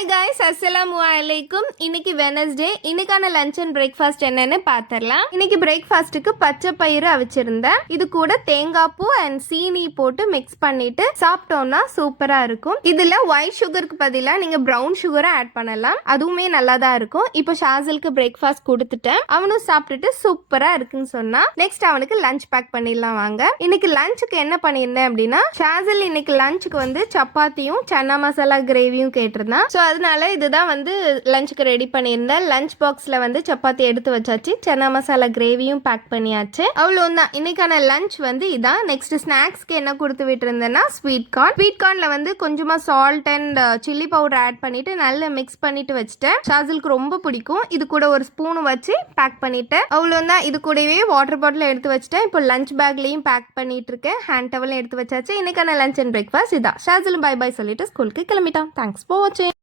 Hi guys, அஸ்ஸலாமு அலைக்கும். இன்னைக்கு வெனஸ்டே. இன்னைக்கான லஞ்ச் அண்ட் பிரேக்ஃபாஸ்ட் என்னன்னு பார்த்துடலாம். இன்னைக்கு பிரேக்ஃபாஸ்ட்டுக்கு பச்சை பயிறு அவிச்சிருந்தேன். இது கூட தேங்காய் பூ அண்ட் சீனி போட்டு மிக்ஸ் பண்ணிட்டு சாப்பிட்டோம்னா சூப்பரா இருக்கும். இதுல ஒயிட் சுகருக்கு பதிலாக நீங்க ப்ரௌன் சுகரை ஆட் பண்ணலாம். அதுவுமே நல்லா தான் இருக்கும். இப்போ ஷாசிலுக்கு பிரேக்ஃபாஸ்ட் கொடுத்துட்டேன். அவனும் சாப்பிட்டுட்டு சூப்பரா இருக்குன்னு சொன்னா நெக்ஸ்ட் அவனுக்கு லஞ்ச் பேக் பண்ணிடலாம் வாங்க. இன்னைக்கு லஞ்சுக்கு என்ன பண்ணியிருந்தேன் அப்படின்னா, ஷாசில் இன்னைக்கு லஞ்சுக்கு வந்து சப்பாத்தியும் சன்னா மசாலா கிரேவியும் கேட்டிருந்தான். ஸோ அதனால இதுதான் வந்து லஞ்சுக்கு ரெடி பண்ணியிருந்தேன். லஞ்ச் பாக்ஸில் வந்து சப்பாத்தி எடுத்து வச்சாச்சு, சன்னா மசாலா கிரேவியும் பேக் பண்ணியாச்சு. அவ்வளோதான் இன்னைக்கான லஞ்ச் வந்து இதான். நெக்ஸ்ட் ஸ்நாக்ஸ்க்கு என்ன கொடுத்து விட்டுருந்தேன்னா ஸ்வீட் கார்னில் வந்து கொஞ்சமாக salt and chilli powder add பண்ணிட்டு நல்லா மிக்ஸ் பண்ணிட்டு வச்சுட்டேன். ஷாசிலுக்கு ரொம்ப பிடிக்கும். இது கூட ஒரு ஸ்பூன் வச்சு பேக் பண்ணிட்டேன். அவ்வளோதான். இது கூடவே வாட்டர் பாட்டில் எடுத்து வச்சுட்டேன். இப்போ லஞ்ச் பேக்லையும் பேக் பண்ணிட்டு இருக்கேன். ஹேண்ட் டவலும் எடுத்து வச்சாச்சு. இன்னைக்கான லஞ்ச் அண்ட் பிரேக்ஃபாஸ்ட் இதான். ஷாசிலும் பை பை சொல்லிட்டு ஸ்கூலுக்கு கிளம்பிட்டான். தேங்க்ஸ் ஃபார் வாட்சிங்.